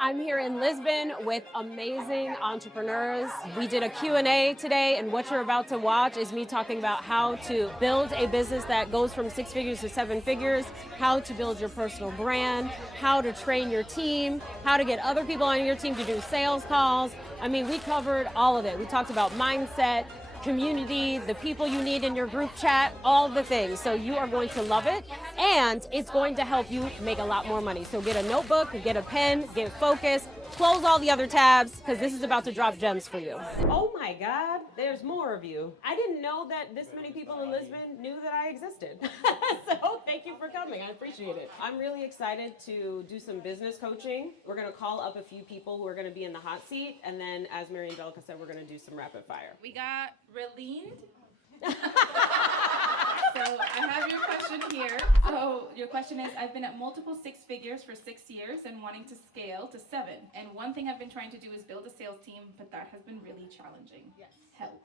I'm here in Lisbon with amazing entrepreneurs. We did a Q&A today, and what you're about to watch is me talking about how to build a business that goes from 6 figures to 7 figures, how to build your personal brand, how to train your team, how to get other people on your team to do sales calls. I mean, we covered all of it. We talked about mindset, community, the people you need in your group chat, all the things. So you are going to love it, and it's going to help you make a lot more money. So get a notebook, get a pen, get focused, close all the other tabs, because this is about to drop gems for you. Oh my God, there's more of you. I didn't know that this many people in Lisbon knew that I existed. So thank you for coming, I appreciate it. I'm really excited to do some business coaching. We're gonna call up a few people who are gonna be in the hot seat, and then as Mary Angelica said, we're gonna do some rapid fire. We got Relined. So I have your question here. So your question is, I've been at multiple 6 figures for 6 years and wanting to scale to 7. And one thing I've been trying to do is build a sales team, but that has been really challenging. Yes. Help.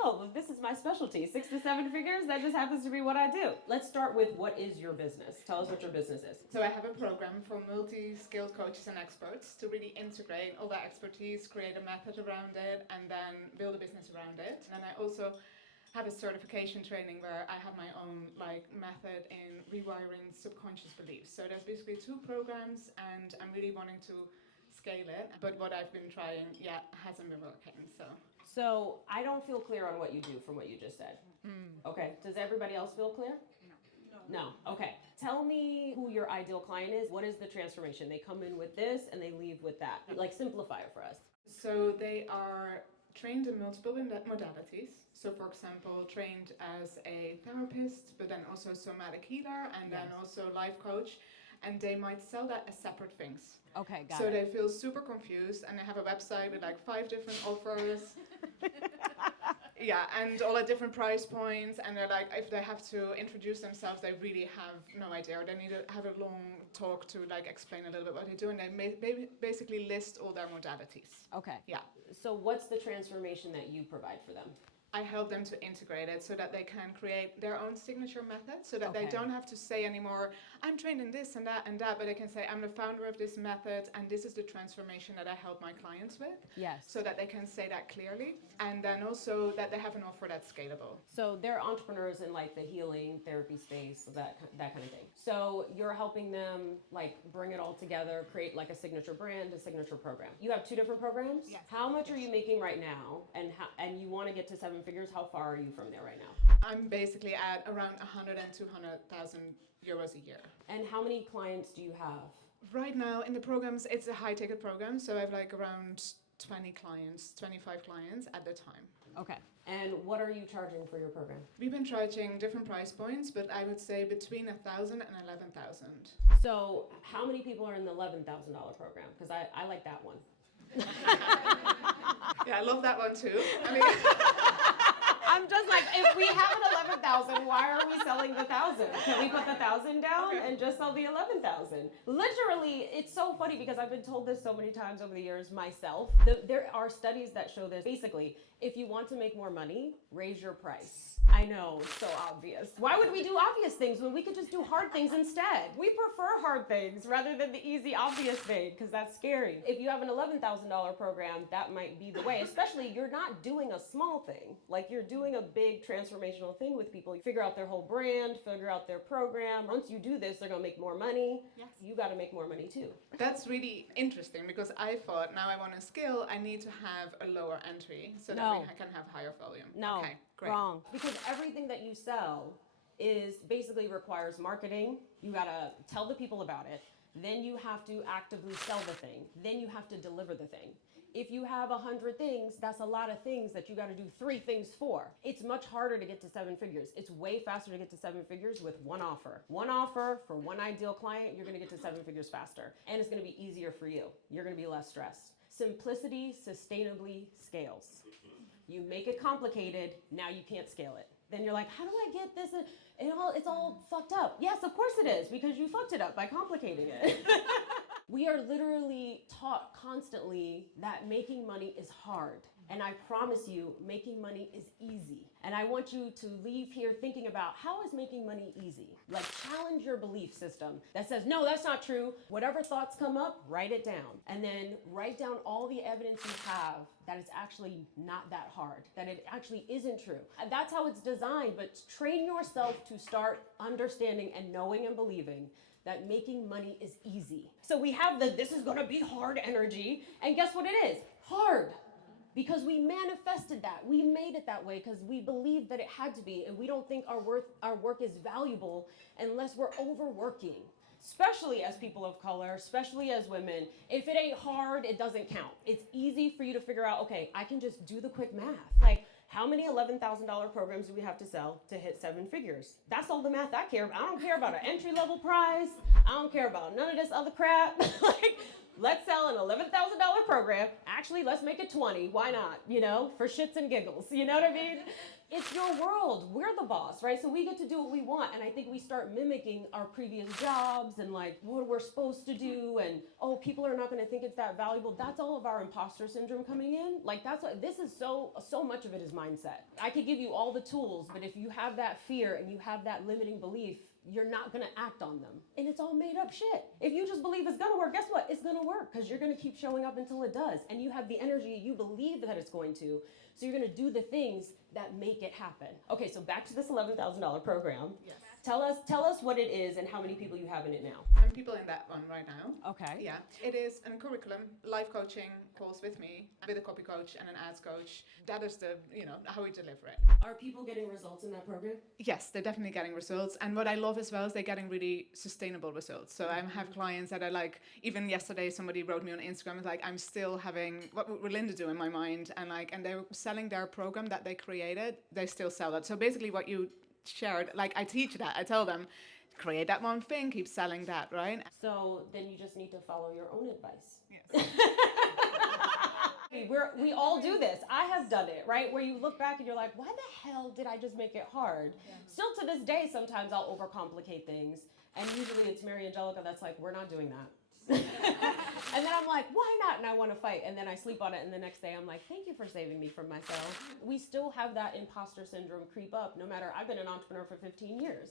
Oh, well, this is my specialty. 6 to 7 figures, that just happens to be what I do. Let's start with, what is your business? Tell us what your business is. So I have a program for multi-skilled coaches and experts to really integrate all that expertise, create a method around it, and then build a business around it. And I also have a certification training where I have my own method in rewiring subconscious beliefs. So there's basically 2 programs, and I'm really wanting to scale it. But what I've been trying, hasn't been working. So I don't feel clear on what you do from what you just said. Okay, does everybody else feel clear? No. Okay. Tell me who your ideal client is. What is the transformation? They come in with this and they leave with that. Like, simplify it for us. So they are trained in multiple modalities. So for example, trained as a therapist, but then also somatic healer, and then also life coach. And they might sell that as separate things. Okay, got so it. they feel super confused, and they have a website with 5 different offers. And all at different price points, and they're if they have to introduce themselves, they really have no idea, or they need to have a long talk to explain a little bit what they do, and they basically list all their modalities. Okay. Yeah. So what's the transformation that you provide for them? I help them to integrate it so that they can create their own signature method, so that they don't have to say anymore, I'm trained in this and that, but they can say, I'm the founder of this method, and this is the transformation that I help my clients with. Yes. So that they can say that clearly, and then also that they have an offer that's scalable. So they're entrepreneurs in the healing therapy space, that kind of thing. So you're helping them bring it all together, create a signature brand, a signature program. You have 2 different programs? Yes. How much are you making right now? And you want to get to 7 figures? How far are you from there right now? I'm basically at around 100 and 200,000 euros a year. And how many clients do you have? Right now in the programs, it's a high ticket program, so I have around 20 clients, 25 clients at the time. Okay. And what are you charging for your program? We've been charging different price points, but I would say between 1,000 and 11,000. So how many people are in the $11,000 program? Because I like that one. Yeah, I love that one too. I'm just if we have an 11,000, why are we selling the 1,000? Can we put the 1,000 down and just sell the 11,000? Literally, it's so funny because I've been told this so many times over the years myself. There are studies that show this. Basically, if you want to make more money, raise your price. I know, so obvious. Why would we do obvious things when we could just do hard things instead? We prefer hard things rather than the easy, obvious thing, because that's scary. If you have an $11,000 program, that might be the way. Especially, you're not doing a small thing. You're doing a big transformational thing with people. You figure out their whole brand, figure out their program. Once you do this, they're gonna make more money. Yes. You gotta make more money too. That's really interesting, because I thought, now I want to scale, I need to have a lower entry so that I can have higher volume. No, okay, great. Wrong. Because everything that you sell is basically requires marketing. You gotta tell the people about it. Then you have to actively sell the thing. Then you have to deliver the thing. If you have 100 things, that's a lot of things that you gotta do 3 things for. It's much harder to get to 7 figures. It's way faster to get to 7 figures with one offer. One offer for one ideal client, you're gonna get to 7 figures faster. And it's gonna be easier for you. You're gonna be less stressed. Simplicity sustainably scales. You make it complicated, now you can't scale it. Then you're like, how do I get this? It's all fucked up. Yes, of course it is, because you fucked it up by complicating it. We are literally taught constantly that making money is hard. And I promise you, making money is easy. And I want you to leave here thinking about, how is making money easy? Like, challenge your belief system that says, no, that's not true. Whatever thoughts come up, write it down. And then write down all the evidence you have that it's actually not that hard, that it actually isn't true. And that's how it's designed, but train yourself to start understanding and knowing and believing that making money is easy. So we have the, this is gonna be hard energy, and guess what it is? Hard. Because we manifested that. We made it that way because we believed that it had to be, and we don't think our work is valuable unless we're overworking. Especially as people of color, especially as women. If it ain't hard, it doesn't count. It's easy for you to figure out, okay, I can just do the quick math. Like, how many $11,000 programs do we have to sell to hit 7 figures? That's all the math I care about. I don't care about an entry-level price. I don't care about none of this other crap. Like, let's sell an $11,000 program. Actually, let's make it 20. Why not? You know, for shits and giggles. You know what I mean? It's your world. We're the boss, right? So we get to do what we want. And I think we start mimicking our previous jobs and like what we're supposed to do. And, oh, people are not going to think it's that valuable. That's all of our imposter syndrome coming in. Like, that's what this is. So much of it is mindset. I could give you all the tools, but if you have that fear and you have that limiting belief, you're not going to act on them. And it's all made up shit. If you just believe it's going to work, guess what? It's going to work because you're going to keep showing up until it does. And you have the energy, you believe that it's going to. So you're going to do the things that make it happen. Okay, so back to this $11,000 program. Yes. Tell us what it is and how many people you have in it now. 10 people in that one right now. Okay. Yeah. It is a curriculum, life coaching calls with me, with a copy coach and an ads coach. That is the, how we deliver it. Are people getting results in that program? Yes, they're definitely getting results. And what I love as well is they're getting really sustainable results. So I have clients that are like, even yesterday somebody wrote me on Instagram, was like, I'm still having, what will Linda do in my mind? And they're selling their program that they created, they still sell that. So basically what you shared, like I teach that, I tell them, create that one thing, keep selling that, right? So then you just need to follow your own advice. Yes. We all do this. I have done it, right? Where you look back and you're like, why the hell did I just make it hard? Yeah. Still to this day, sometimes I'll overcomplicate things. And usually it's Mary Angelica that's like, we're not doing that. And then I'm like, why not? And I want to fight. And then I sleep on it. And the next day I'm like, thank you for saving me from myself. We still have that imposter syndrome creep up no matter, I've been an entrepreneur for 15 years,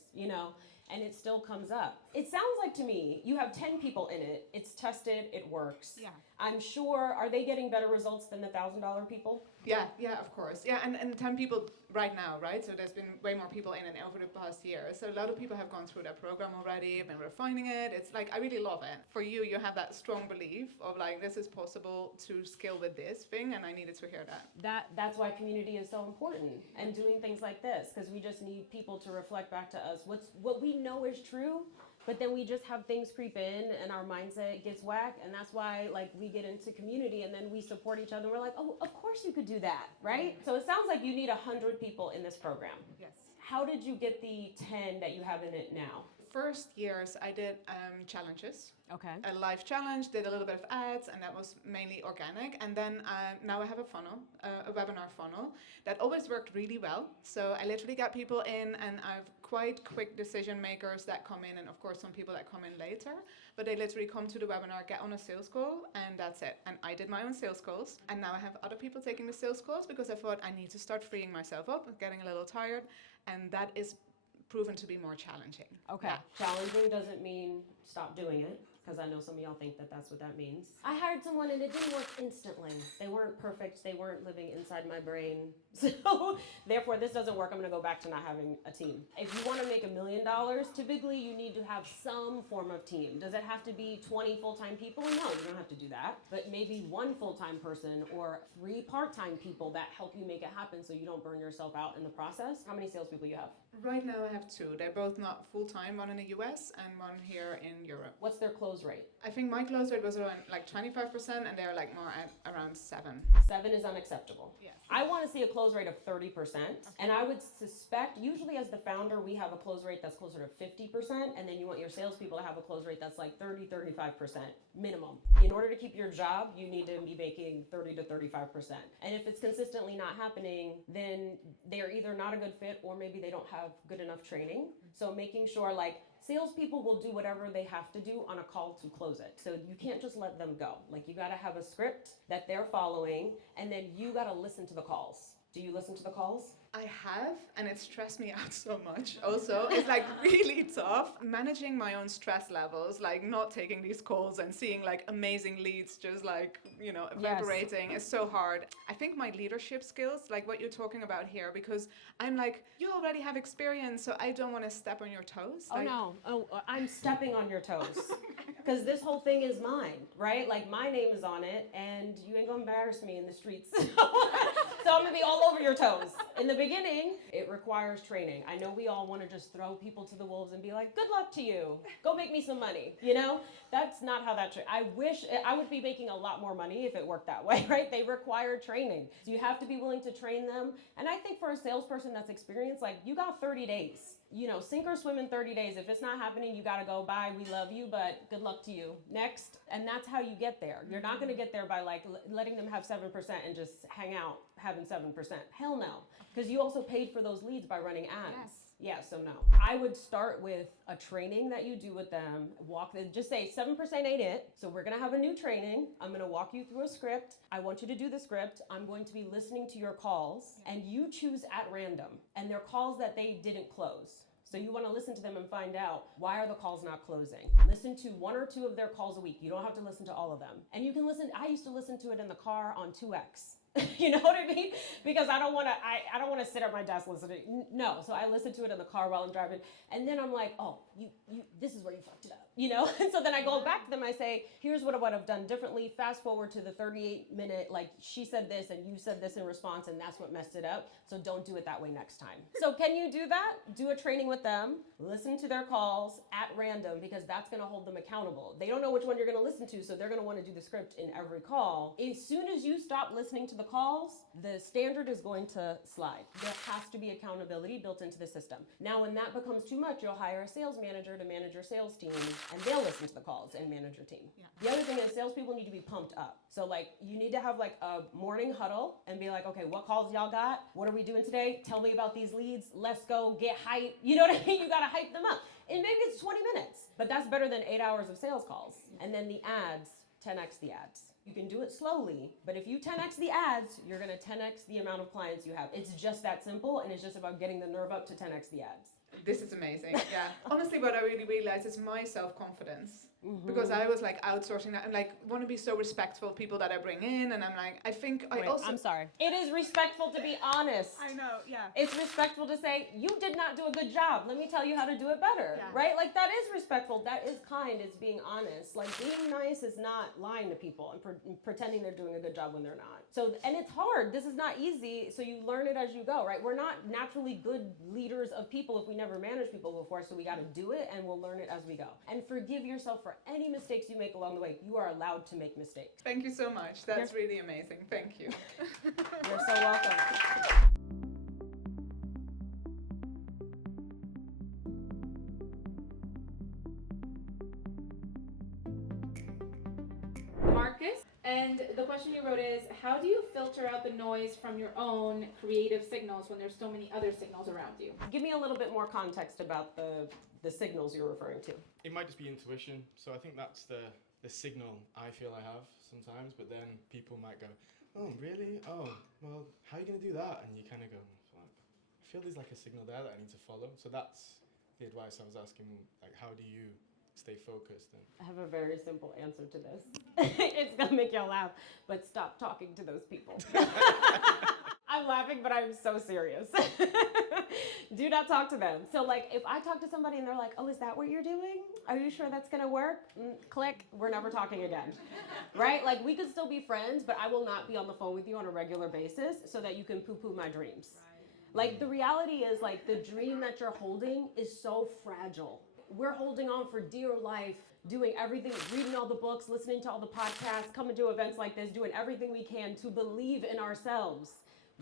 and it still comes up. It sounds like to me, you have 10 people in it. It's tested. It works. Yeah. I'm sure, are they getting better results than the $1,000 people? Yeah, of course. Yeah, and 10 people right now, right? So there's been way more people in it over the past year. So a lot of people have gone through that program already, been refining it. It's like, I really love it. For you have that strong belief of like, this is possible to scale with this thing, and I needed to hear that. That's why community is so important, and doing things like this, because we just need people to reflect back to us what we know is true. But then we just have things creep in and our mindset gets whack. And that's why like we get into community and then we support each other. We're like, oh, of course you could do that, right? So it sounds like you need 100 people in this program. Yes. How did you get the 10 that you have in it now? First years I did challenges. Okay. A live challenge, did a little bit of ads, and that was mainly organic. And then now I have a funnel, a webinar funnel that always worked really well. So I literally got people in, and I've quite quick decision makers that come in, and of course some people that come in later, but they literally come to the webinar, get on a sales call, and that's it. And I did my own sales calls, and now I have other people taking the sales calls because I thought I need to start freeing myself up. I'm getting a little tired, and that is proven to be more challenging. Okay. Yeah. Challenging doesn't mean stop doing it, because I know some of y'all think that that's what that means. I hired someone and it didn't work instantly. They weren't perfect. They weren't living inside my brain. So therefore, this doesn't work. I'm going to go back to not having a team. If you want to make $1 million, typically you need to have some form of team. Does it have to be 20 full-time people? No, you don't have to do that. But maybe 1 full-time person or 3 part-time people that help you make it happen so you don't burn yourself out in the process. How many salespeople you have? Right now I have 2. They're both not full-time, one in the US and one here in Europe. What's their close rate? I think my close rate was around like 25%, and they're like more at around 7. 7 is unacceptable. Yes. I want to see a close rate of 30%. Okay. And I would suspect, usually as the founder, we have a close rate that's closer to 50%. And then you want your salespeople to have a close rate that's like 35% minimum. In order to keep your job, you need to be making 30 to 35%. And if it's consistently not happening, then they're either not a good fit or maybe they don't have good enough training. So making sure, like, salespeople will do whatever they have to do on a call to close it. So you can't just let them go. Like, you got to have a script that they're following, and then you got to listen to the calls. Do you listen to the calls? I have, and it stressed me out so much. Also, it's like really tough managing my own stress levels, like not taking these calls and seeing like amazing leads just like, you know, evaporating. It's so hard. I think my leadership skills, like what you're talking about here, because I'm like, you already have experience, so I don't want to step on your toes. Oh, no. Oh, I'm stepping on your toes. Because this whole thing is mine, right? Like, my name is on it, and you ain't gonna embarrass me in the streets. So I'm gonna be all over your toes. In the beginning, it requires training. I know we all want to just throw people to the wolves and be like, good luck to you. Go make me some money. You know, that's not how that, I wish I would be making a lot more money if it worked that way, right? They require training. So you have to be willing to train them. And I think for a salesperson that's experienced, like, you got 30 days. You know, sink or swim in 30 days. If it's not happening, you got to go, bye, we love you, but good luck to you. Next. And that's how you get there. You're not going to get there by like letting them have 7% and just hang out having 7%. Hell no. Because you also paid for those leads by running ads. Yes. Yeah, so no. I would start with a training that you do with them. Just say 7% ain't it. So we're gonna have a new training. I'm gonna walk you through a script. I want you to do the script. I'm going to be listening to your calls, and you choose at random. And they're calls that they didn't close. So you want to listen to them and find out, why are the calls not closing? Listen to 1 or 2 of their calls a week. You don't have to listen to all of them. And you can listen, I used to listen to it in the car on 2X. You know what I mean? Because I don't want to sit at my desk listening. No, so I listen to it in the car while I'm driving, and then I'm like, oh, you this is where you fucked it up, you know? And so then I go back to them, I say, here's what I would have done differently. Fast forward to the 38-minute, like, she said this and you said this in response, and that's what messed it up. So don't do it that way next time. So can you do that? Do a training with them, listen to their calls at random, because that's going to hold them accountable. They don't know which one you're going to listen to, so they're going to want to do the script in every call. As soon as you stop listening to the calls, the standard is going to slide. There has to be accountability built into the system. Now, when that becomes too much, you'll hire a sales manager to manage your sales team, and they'll listen to the calls and manage your team. Yeah. The other thing is, salespeople need to be pumped up. So, like, you need to have like a morning huddle and be like, okay, what calls y'all got? What are we doing today? Tell me about these leads. Let's go get hype. You know what I mean? You got to hype them up. And maybe it's 20 minutes, but that's better than 8 hours of sales calls. And then the ads, 10x the ads. You can do it slowly, but if you 10x the ads, you're gonna 10x the amount of clients you have. It's just that simple, and it's just about getting the nerve up to 10x the ads. This is amazing. Yeah. Honestly, what I really realized is my self-confidence. Because I was like outsourcing that and like want to be so respectful of people that I bring in, and I'm like, I think I'm sorry. It is respectful to be honest. I know, yeah. It's respectful to say, you did not do a good job. Let me tell you how to do it better, right? Like, that is respectful. That is kind. It's being honest. Like, being nice is not lying to people and pretending they're doing a good job when they're not. So, and it's hard. This is not easy. So you learn it as you go, right? We're not naturally good leaders of people if we never managed people before. So we got to do it, and we'll learn it as we go. And forgive yourself for any mistakes you make along the way. You are allowed to make mistakes. Thank you so much. That's really amazing. Thank you. You're so welcome. Marcus, and the question you wrote is, how do you filter out the noise from your own creative signals when there's so many other signals around you? Give me a little bit more context about the signals you're referring to. It might just be intuition. So I think that's the signal I feel I have sometimes, but then people might go, oh, really? Oh, well, how are you going to do that? And you kind of go, I feel there's like a signal there that I need to follow. So that's the advice I was asking, like, how do you stay focused? And I have a very simple answer to this. It's going to make y'all laugh, but stop talking to those people. I'm laughing, but I'm so serious. Do not talk to them. So, like, if I talk to somebody and they're like, oh, is that what you're doing? Are you sure that's going to work? Click. We're never talking again. Right? Like, we could still be friends, but I will not be on the phone with you on a regular basis so that you can poo-poo my dreams. Right. Like, the reality is, like, the dream that you're holding is so fragile. We're holding on for dear life, doing everything, reading all the books, listening to all the podcasts, coming to events like this, doing everything we can to believe in ourselves.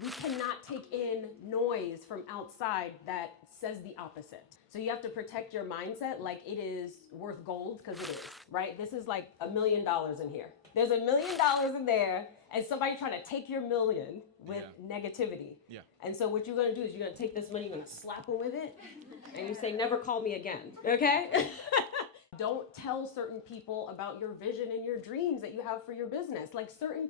We cannot take in noise from outside that says the opposite. So you have to protect your mindset like it is worth gold, because it is, right? This is like $1 million in here. There's $1 million in there, and somebody trying to take your million with negativity. Yeah. And so what you're gonna do is you're gonna take this money, you're gonna slap them with it, and you say, never call me again, okay? Don't tell certain people about your vision and your dreams that you have for your business. Like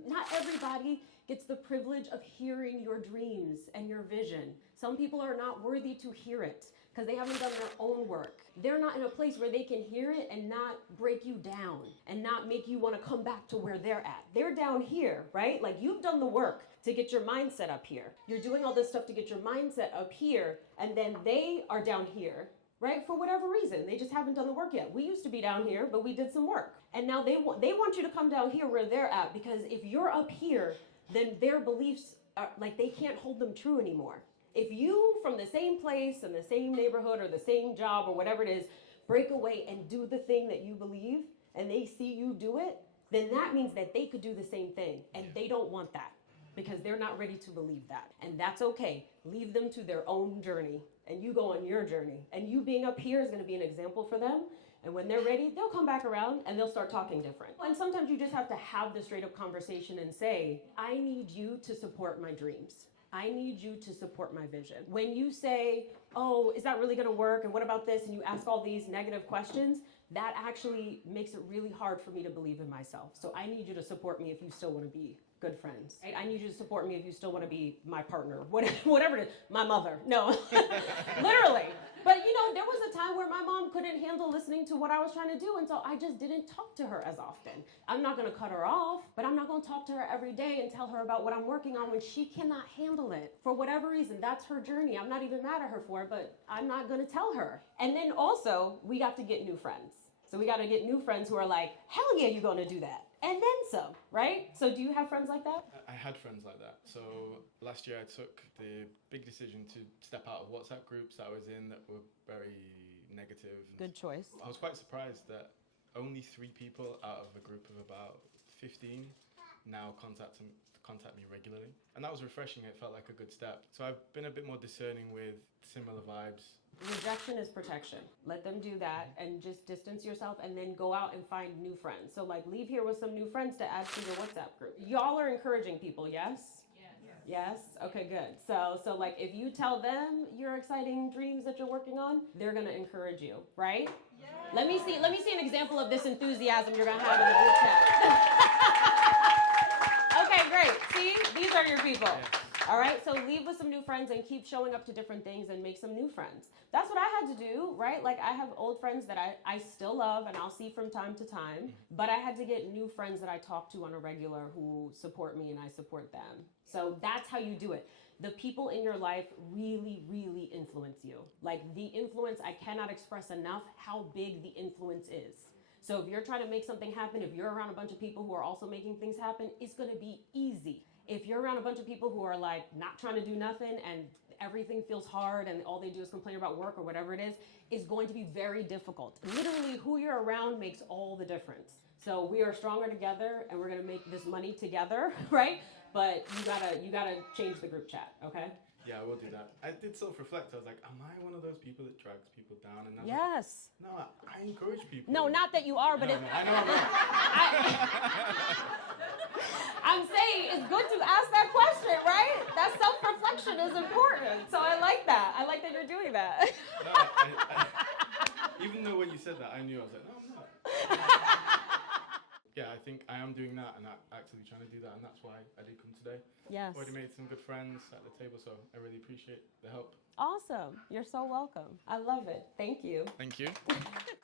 not everybody gets the privilege of hearing your dreams and your vision. Some people are not worthy to hear it because they haven't done their own work. They're not in a place where they can hear it and not break you down and not make you want to come back to where they're at. They're down here, right? Like you've done the work to get your mindset up here. You're doing all this stuff to get your mindset up here, and then they are down here, right? For whatever reason, they just haven't done the work yet. We used to be down here, but we did some work. And now they want you to come down here where they're at, because if you're up here, then their beliefs are like, they can't hold them true anymore. If you, from the same place and the same neighborhood or the same job or whatever it is, break away and do the thing that you believe, and they see you do it, then that means that they could do the same thing. And they don't want that because they're not ready to believe that. And that's okay. Leave them to their own journey, and you go on your journey. And you being up here is going to be an example for them. And when they're ready, they'll come back around and they'll start talking different. And sometimes you just have to have the straight up conversation and say, I need you to support my dreams. I need you to support my vision. When you say, oh, is that really gonna work? And what about this? And you ask all these negative questions, that actually makes it really hard for me to believe in myself. So I need you to support me if you still wanna be good friends. Right? I need you to support me if you still wanna be my partner, whatever it is, my mother. No, literally. But there was a time where my mom couldn't handle listening to what I was trying to do, and so I just didn't talk to her as often. I'm not gonna cut her off, but I'm not gonna talk to her every day and tell her about what I'm working on when she cannot handle it. For whatever reason, that's her journey. I'm not even mad at her for it, but I'm not gonna tell her. And then also, we got to get new friends. So we gotta get new friends who are like, hell yeah, you're gonna do that. And then some, right? So do you have friends like that? I had friends like that. So last year I took the big decision to step out of WhatsApp groups that I was in that were very negative. Good choice. I was quite surprised that only 3 people out of a group of about 15 now contact me regularly. And that was refreshing. It felt like a good step. So I've been a bit more discerning with similar vibes. Rejection is protection. Let them do that and just distance yourself, and then go out and find new friends. So like leave here with some new friends to add to your WhatsApp group. Y'all are encouraging people, yes? Yes? Okay, good. So like if you tell them your exciting dreams that you're working on, they're gonna encourage you, right? Yes. Let me see an example of this enthusiasm you're gonna have in the group chat. Okay, great. See, these are your people. Yes. All right, so leave with some new friends and keep showing up to different things and make some new friends. That's what I had to do, right? Like I have old friends that I still love and I'll see from time to time, but I had to get new friends that I talk to on a regular who support me and I support them. So that's how you do it. The people in your life really, really influence you. Like the influence, I cannot express enough how big the influence is. So if you're trying to make something happen, if you're around a bunch of people who are also making things happen, it's gonna be easy. If you're around a bunch of people who are like not trying to do nothing and everything feels hard and all they do is complain about work or whatever it is, it's going to be very difficult. Literally who you're around makes all the difference. So we are stronger together and we're gonna make this money together, right? But you gotta change the group chat, okay? Yeah, I will do that. I did self-reflect. I was like, am I one of those people that drags people down? And I was Yes. like, no, I encourage people. No, not that you are, but no, I know I'm not. I'm saying it's good to ask that question, right? That self-reflection is important. So I like that. I like that you're doing that. No, even though when you said that, I knew. I was like, no, I'm not. Yeah, I think I am doing that and actually trying to do that, and that's why I did come today. Yes. Already made some good friends at the table, so I really appreciate the help. Awesome. You're so welcome. I love it. Thank you. Thank you.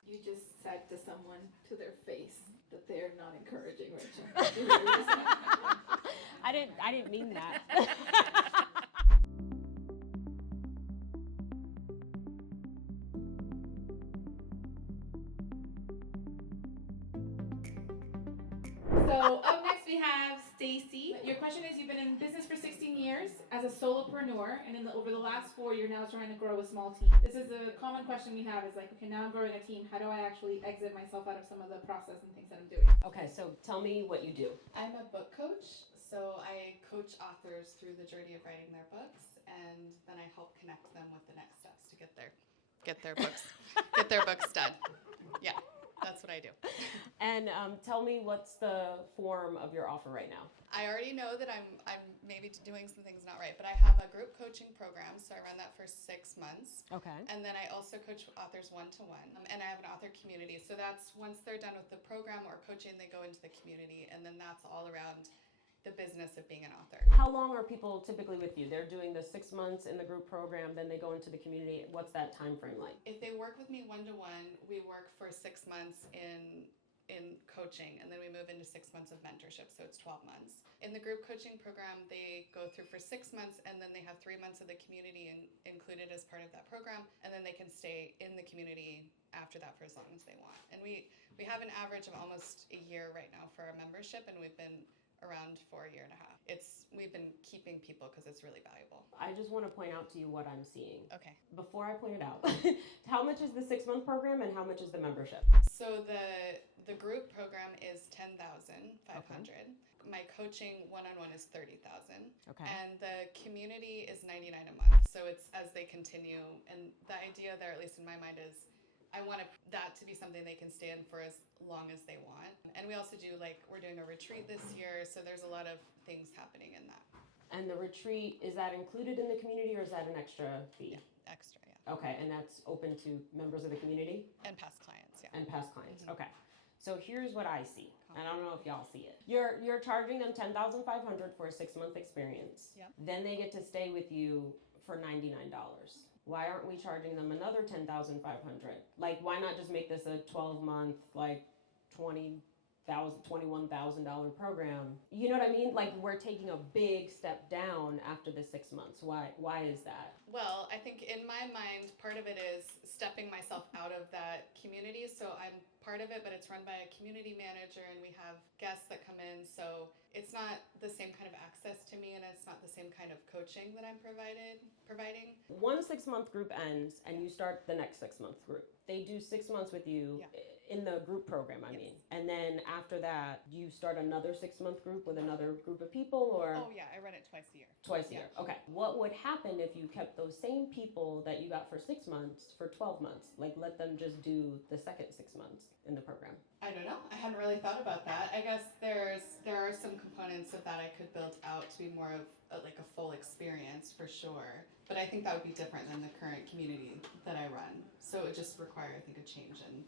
You just said to someone to their face that they're not encouraging Rachel. I didn't mean that. So up next we have Stacy. Your question is, you've been in business for 16 years as a solopreneur, and over the last 4 you're now trying to grow a small team. This is a common question we have, is like, okay, now I'm growing a team, how do I actually exit myself out of some of the process and things that I'm doing? Okay, so tell me what you do. I'm a book coach, So I coach authors through the journey of writing their books, and then I help connect them with the next steps to get their books done. Yeah, that's what I do. And tell me, what's the form of your offer right now? I already know that I'm maybe doing some things not right, but I have a group coaching program, so I run that for 6 months. Okay. And then I also coach authors one-to-one, and I have an author community. So that's once they're done with the program or coaching, they go into the community, and then that's all around the business of being an author. How long are people typically with you? They're doing the 6 months in the group program, then they go into the community. What's that time frame like? If they work with me one-to-one, we work for 6 months in coaching, and then we move into 6 months of mentorship, so it's 12 months. In the group coaching program, they go through for 6 months, and then they have 3 months of the community included as part of that program, and then they can stay in the community after that for as long as they want. And we have an average of almost a year right now for our membership, and we've been around for a year and a half. We've been keeping people because it's really valuable. I just want to point out to you what I'm seeing. Okay. Before I point it out, how much is the 6 month program and how much is the membership? So the group program is $10,500. Okay. My coaching one-on-one is $30,000. Okay. And the community is $99 a month. So it's as they continue, and the idea there, at least in my mind, is I want that to be something they can stay in for as long as they want. And we also do, we're doing a retreat this year, so there's a lot of things happening in that. And the retreat, is that included in the community or is that an extra fee? Yeah, extra, yeah. Okay, and that's open to members of the community? And past clients, yeah. And past clients, okay. So here's what I see, and I don't know if y'all see it. You're charging them $10,500 for a 6 month experience. Yep. Then they get to stay with you for $99. Why aren't we charging them another $10,500? Like, why not just make this a 12 month, $21,000 program? You know what I mean? Like, we're taking a big step down after the 6 months. Why is that? Well, I think in my mind, part of it is stepping myself out of that community. So I'm part of it, but it's run by a community manager, and we have guests that come in. So it's not the same kind of access to me, and it's not the same kind of coaching that I'm providing. One 6 month group ends, and you start the next 6 month group. They do 6 months with you. Yeah. In the group program, I mean. And then after that, you start another 6 month group with another group of people, or? Oh yeah, I run it twice a year. Twice a year, okay. What would happen if you kept those same people that you got for 6 months for 12 months? Like, let them just do the second 6 months in the program? I don't know. I hadn't really thought about that. I guess there are some components of that I could build out to be more of a full experience for sure. But I think that would be different than the current community that I run. So it would just require, I think, a change in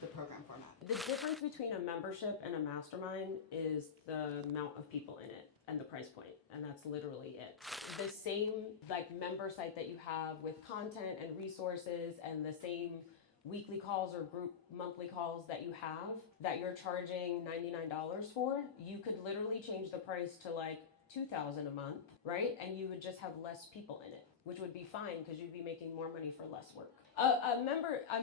the program format. The difference between a membership and a mastermind is the amount of people in it and the price point, and that's literally it. The same member site that you have with content and resources, and the same weekly calls or group monthly calls that you have that you're charging $99 for, you could literally change the price to $2,000 a month, right? And you would just have less people in it, which would be fine because you'd be making more money for less work. A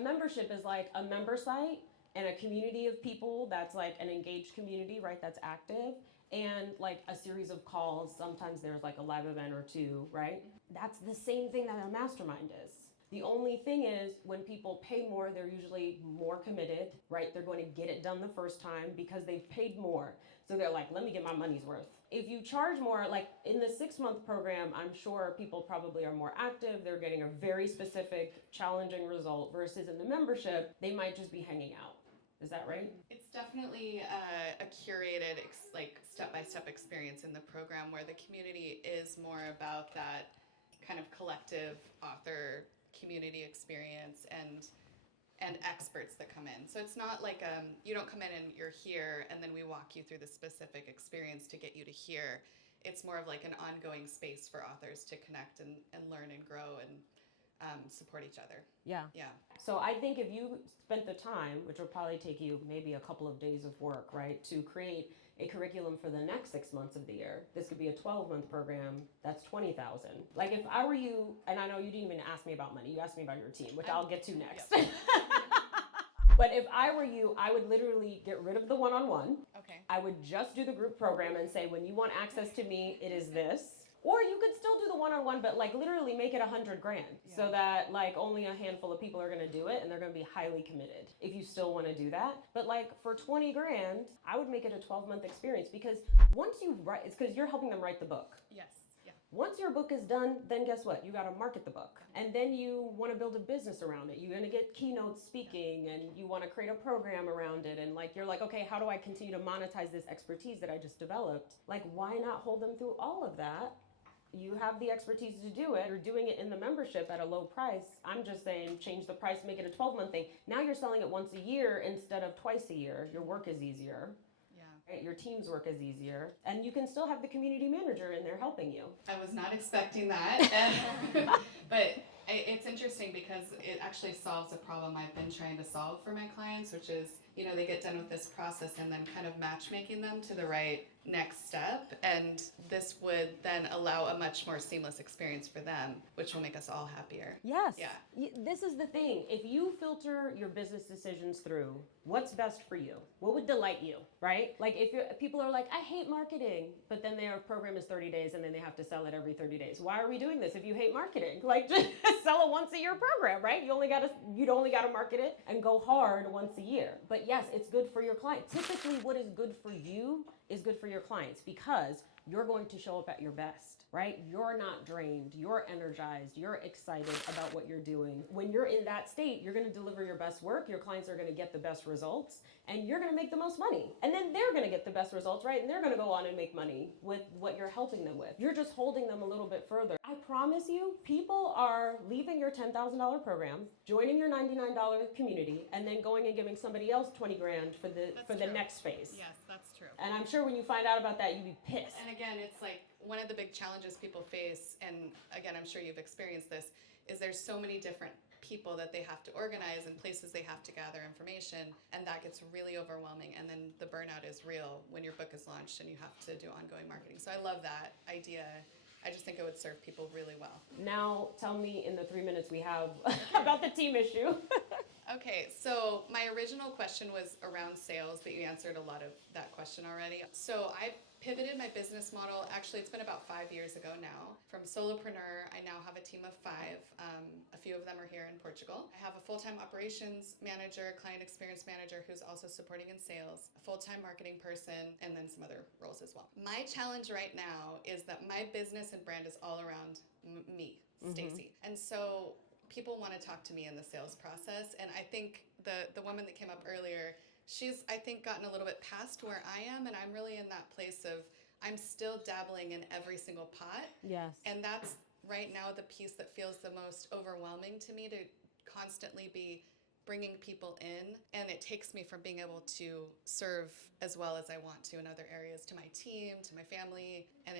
membership is like a member site and a community of people that's like an engaged community, right? That's active, and a series of calls. Sometimes there's a live event or two, right? That's the same thing that a mastermind is. The only thing is, when people pay more, they're usually more committed, right? They're going to get it done the first time because they've paid more. So they're like, let me get my money's worth. If you charge more, in the 6 month program, I'm sure people probably are more active. They're getting a very specific, challenging result, versus in the membership, they might just be hanging out. Is that right? It's definitely a curated, step-by-step experience in the program where the community is more about that kind of collective author community experience and experts that come in. So it's not like you don't come in and you're here and then we walk you through the specific experience to get you to here. It's more of an ongoing space for authors to connect and learn and grow and support each other. Yeah. Yeah. So I think if you spent the time, which will probably take you maybe a couple of days of work, right, to create a curriculum for the next 6 months of the year, this could be a 12 month program, that's $20,000. If I were you, and I know you didn't even ask me about money, you asked me about your team, which I'll get to next. Yep. But if I were you, I would literally get rid of the one-on-one. Okay. I would just do the group program and say, when you want access to me, it is this. Or you could still do the one-on-one, but like literally make it $100,000 so that like only a handful of people are going to do it and they're going to be highly committed if you still want to do that. But like for $20,000, I would make it a 12-month experience because once you write, it's because you're helping them write the book. Yes. Yeah. Once your book is done, then guess what? You got to market the book. And then you want to build a business around it. You're going to get keynote speaking and you want to create a program around it. And like, you're like, okay, how do I continue to monetize this expertise that I just developed? Like, why not hold them through all of that? You have the expertise to do it. You're doing it in the membership at a low price. I'm just saying change the price, make it a 12-month thing. Now you're selling it once a year instead of twice a year. Your work is easier. Right? Your team's work is easier. And you can still have the community manager in there helping you. I was not expecting that. But it's interesting because it actually solves a problem I've been trying to solve for my clients, which is, you know, they get done with this process and then kind of matchmaking them to the right next step. And this would then allow a much more seamless experience for them, which will make us all happier. Yes. Yeah. This is the thing. If you filter your business decisions through what's best for you, what would delight you, right? Like if people are like, I hate marketing, but then their program is 30 days and then they have to sell it every 30 days. Why are we doing this if you hate marketing? Like just sell a once a year program, right? You'd only got to market it and go hard once a year. But yes, it's good for your client. Typically what is good for you is good for your clients because you're going to show up at your best, right? You're not drained, you're energized, you're excited about what you're doing. When you're in that state, you're going to deliver your best work, your clients are going to get the best results, and you're going to make the most money. And then they're going to get the best results, right? And they're going to go on and make money with what you're helping them with. You're just holding them a little bit further. I promise you, people are leaving your $10,000 program, joining your $99 community, and then going and giving somebody else $20,000 for the next phase. Yes, that's true. And I'm sure when you find out about that, you'd be pissed. And again, it's like one of the big challenges people face, and again, I'm sure you've experienced this, is there's so many different people that they have to organize and places they have to gather information, and that gets really overwhelming, and then the burnout is real when your book is launched and you have to do ongoing marketing. So I love that idea. I just think it would serve people really well. Now tell me in the 3 minutes we have about the team issue. Okay, so my original question was around sales, but you answered a lot of that question already. So I pivoted my business model. Actually, it's been about 5 years ago now. From solopreneur, I now have a team of 5. A few of them are here in Portugal. I have a full-time operations manager, client experience manager who's also supporting in sales, a full-time marketing person, and then some other roles as well. My challenge right now is that my business and brand is all around me, Stacy. And so people want to talk to me in the sales process, and I think the woman that came up earlier, she's, I think, gotten a little bit past where I am, and I'm really in that place of I'm still dabbling in every single pot. Yes. And that's right now the piece that feels the most overwhelming to me, to constantly be bringing people in, and it takes me from being able to serve as well as I want to in other areas, to my team, to my family, and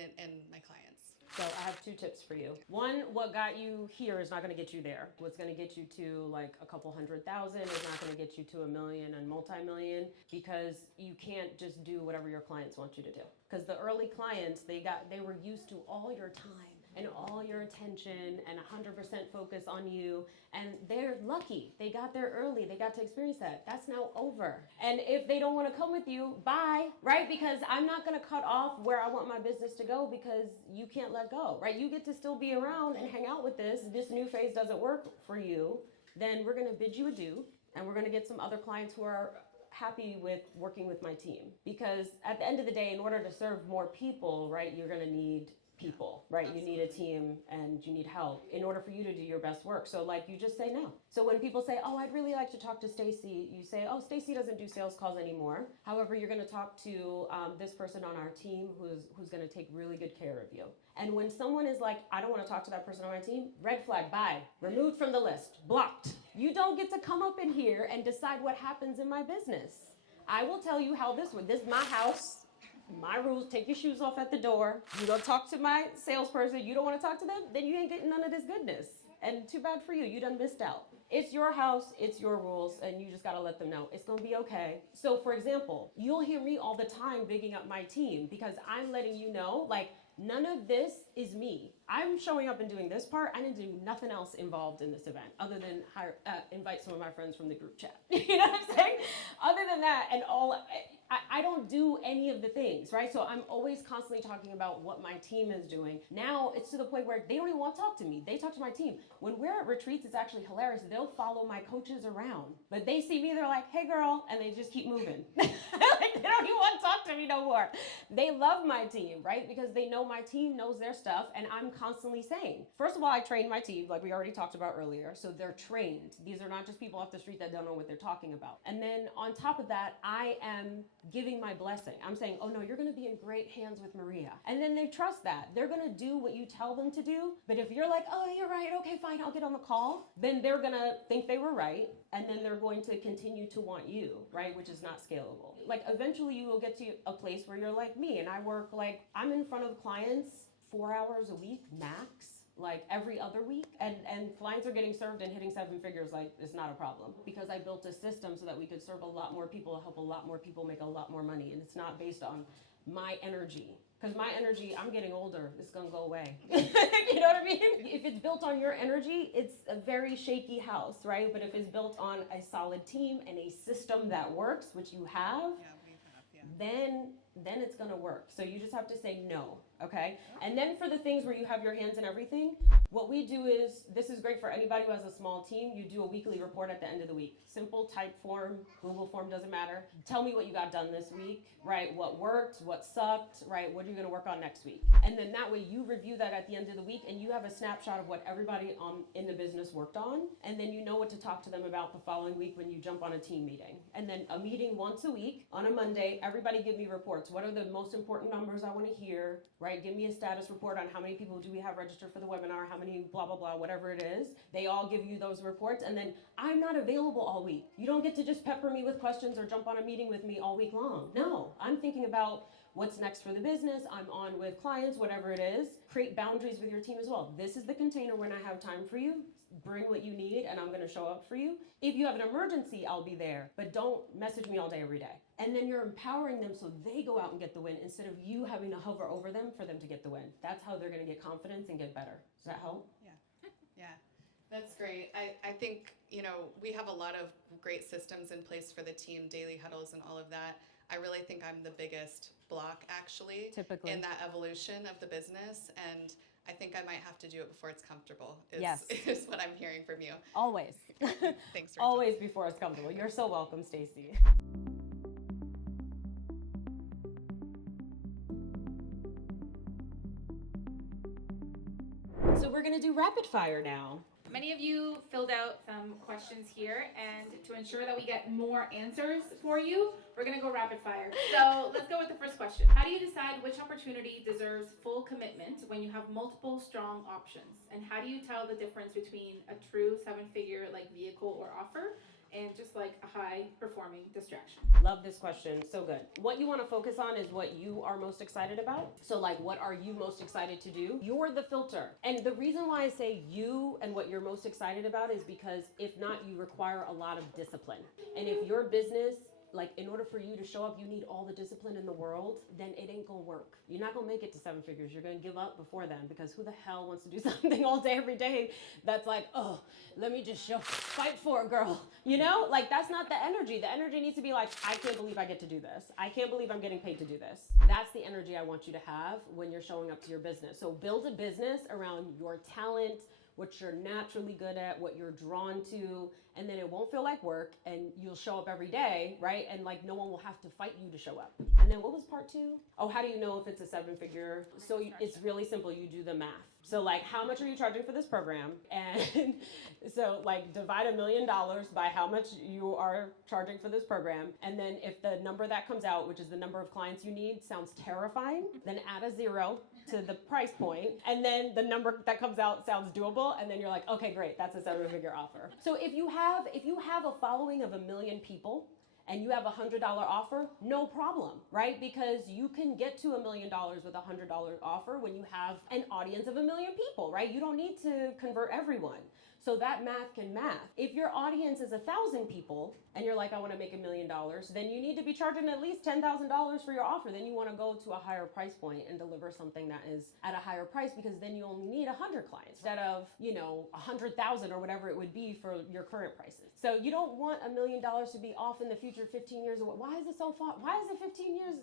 my clients. So I have 2 tips for you. One, what got you here is not going to get you there. What's going to get you to like a couple 100,000 is not going to get you to $1 million and multi-million, because you can't just do whatever your clients want you to do. Because the early clients, they were used to all your time and all your attention and 100% focus on you, and they're lucky. They got there early. They got to experience that. That's now over. And if they don't want to come with you, bye, right? Because I'm not going to cut off where I want my business to go because you can't let go, right? You get to still be around and hang out with this. This new phase doesn't work for you, then we're going to bid you adieu, and we're going to get some other clients who are happy with working with my team. Because at the end of the day, in order to serve more people, right, you're going to need people, right? You need a team and you need help in order for you to do your best work. So like, you just say no. So when people say, oh, I'd really like to talk to Stacy, you say, oh, Stacy doesn't do sales calls anymore. However, you're going to talk to this person on our team who's going to take really good care of you. And when someone is like, I don't want to talk to that person on my team, red flag, bye, removed from the list, blocked. You don't get to come up in here and decide what happens in my business. I will tell you how this would. This is my house. My rules, take your shoes off at the door. You don't talk to my salesperson. You don't want to talk to them, then you ain't getting none of this goodness. And too bad for you. You done missed out. It's your house, it's your rules, and you just got to let them know. It's going to be okay. So, for example, you'll hear me all the time bigging up my team because I'm letting you know, like, None of this is me. I'm showing up and doing this part. I didn't do nothing else involved in this event other than invite some of my friends from the group chat. You know what I'm saying? Other than that, and I don't do any of the things, right? So I'm always constantly talking about what my team is doing. Now it's to the point where they don't even want to talk to me. They talk to my team. When we're at retreats, it's actually hilarious. They'll follow my coaches around, but they see me, they're like, hey girl, and they just keep moving. Like, they don't even want to talk to me no more. They love my team, right? Because they know my team knows their stuff, and I'm constantly saying, first of all, I train my team, like we already talked about earlier, so they're trained. These are not just people off the street that don't know what they're talking about. And then on top of that, I am giving my blessing. I'm saying, oh no, you're going to be in great hands with Maria. And then they trust that. They're going to do what you tell them to do. But if you're like, oh, you're right, okay, fine, I'll get on the call, then they're going to think they were right. And then they're going to continue to want you, right? Which is not scalable. Like eventually you will get to a place where you're like me, and I work like, I'm in front of clients 4 hours a week max, like every other week, and clients are getting served and hitting 7 figures like it's not a problem, because I built a system so that we could serve a lot more people, help a lot more people make a lot more money, and it's not based on my energy. Because my energy, I'm getting older, it's gonna go away. You know what I mean? If it's built on your energy, it's a very shaky house, right? But if it's built on a solid team and a system that works, which you have, then it's gonna work. So you just have to say no, okay? And then for the things where you have your hands in everything, what we do is, this is great for anybody who has a small team, you do a weekly report at the end of the week. Simple type form, Google form, doesn't matter. Tell me what you got done this week, right? What worked, what sucked, right? What are you gonna work on next week? And then that way you review that at the end of the week, and you have a snapshot of what everybody in the business worked on, and then you know what to talk to them about the following week when you jump on a team meeting. And then a meeting once a week on a Monday, everybody give me reports. What are the most important numbers I wanna hear, right? Give me a status report on how many people do we have registered for the webinar, how many blah, blah, blah, whatever it is. They all give you those reports, and then I'm not available all week. You don't get to just pepper me with questions or jump on a meeting with me all week long. No, I'm thinking about what's next for the business. I'm on with clients, whatever it is. Create boundaries with your team as well. This is the container when I have time for you. Bring what you need, and I'm gonna show up for you. If you have an emergency, I'll be there, but don't message me all day, every day. And then you're empowering them so they go out and get the win instead of you having to hover over them for them to get the win. That's how they're gonna get confidence and get better. Does that help? Yeah, that's great. I think, you know, we have a lot of great systems in place for the team, daily huddles and all of that. I really think I'm the biggest block, actually, Typically. in that evolution of the business. And I think I might have to do it before it's comfortable, Yes. is what I'm hearing from you. Always. Thanks, Rachel. Always before it's comfortable. You're so welcome, Stacy. So we're gonna do rapid fire now. Many of you filled out some questions here, and to ensure that we get more answers for you, we're gonna go rapid fire. So let's go with the first question. How do you decide which opportunity deserves full commitment when you have multiple strong options? And how do you tell the difference between a true 7-figure like vehicle or offer and just like a high performing distraction? Love this question, so good. What you want to focus on is what you are most excited about. So like, what are you most excited to do? You're the filter. And the reason why I say you and what you're most excited about is because if not, you require a lot of discipline. And if your business, like in order for you to show up, you need all the discipline in the world, then it ain't gonna work. You're not gonna make it to 7 figures. You're gonna give up before then, because who the hell wants to do something all day, every day that's like, oh, let me just fight for it, girl. You know, like that's not the energy. The energy needs to be like, I can't believe I get to do this. I can't believe I'm getting paid to do this. That's the energy I want you to have when you're showing up to your business. So build a business around your talent, what you're naturally good at, what you're drawn to, and then it won't feel like work, and you'll show up every day, right? And like no one will have to fight you to show up. And then what was part 2? Oh, how do you know if it's a 7-figure? So it's really simple. You do the math. So like, how much are you charging for this program? And so like divide $1 million by how much you are charging for this program. And then if the number that comes out, which is the number of clients you need, sounds terrifying, then add a 0 to the price point. And then the number that comes out sounds doable. And then you're like, okay, great, that's a 7-figure offer. So if you have a following of 1 million people, and you have a $100 offer, no problem, right? Because you can get to $1 million with a $100 offer when you have an audience of 1 million people, right? You don't need to convert everyone. So that math can math. If your audience is 1,000 people and you're like, I want to make $1 million, then you need to be charging at least $10,000 for your offer. Then you want to go to a higher price point and deliver something that is at a higher price, because then you only need 100 clients instead of, 100,000 or whatever it would be for your current prices. So you don't want $1 million to be off in the future 15 years. Why is it so far? Why is it 15 years?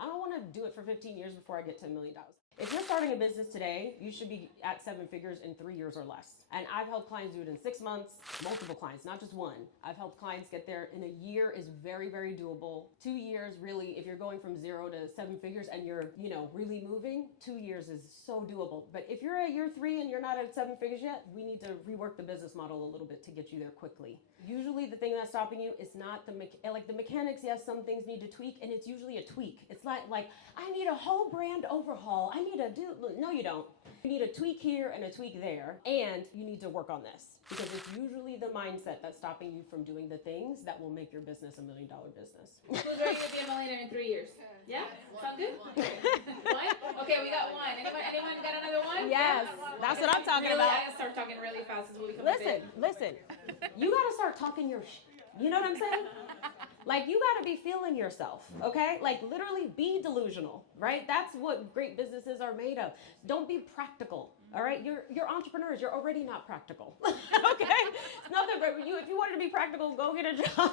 I don't want to do it for 15 years before I get to $1 million. If you're starting a business today, you should be at 7 figures in 3 years or less. And I've helped clients do it in 6 months, multiple clients, not just one. I've helped clients get there in a year is very, very doable. 2 years, really, if you're going from 0 to 7 figures and you're, really moving, 2 years is so doable. But if you're at year 3 and you're not at 7 figures yet, we need to rework the business model a little bit to get you there quickly. Usually the thing that's stopping you is not the mechanics. Yes, some things need to tweak, and it's usually a tweak. It's like I need a whole brand overhaul. No, you don't. You need a tweak here and a tweak there, and you need to work on this, because it's usually the mindset that's stopping you from doing the things that will make your business $1 million business. Who's ready to be a millionaire in 3 years? Yeah? Sound good? One? Okay, we got one. Anyone got another one? Yes, that's what I'm talking about. I gotta start talking really fast as we become big. Listen. You gotta start talking your you know what I'm saying? Like, you gotta be feeling yourself, okay? Like, literally be delusional, right? That's what great businesses are made of. Don't be practical, all right? You're entrepreneurs. You're already not practical, okay? It's nothing but you. If you wanted to be practical, go get a job.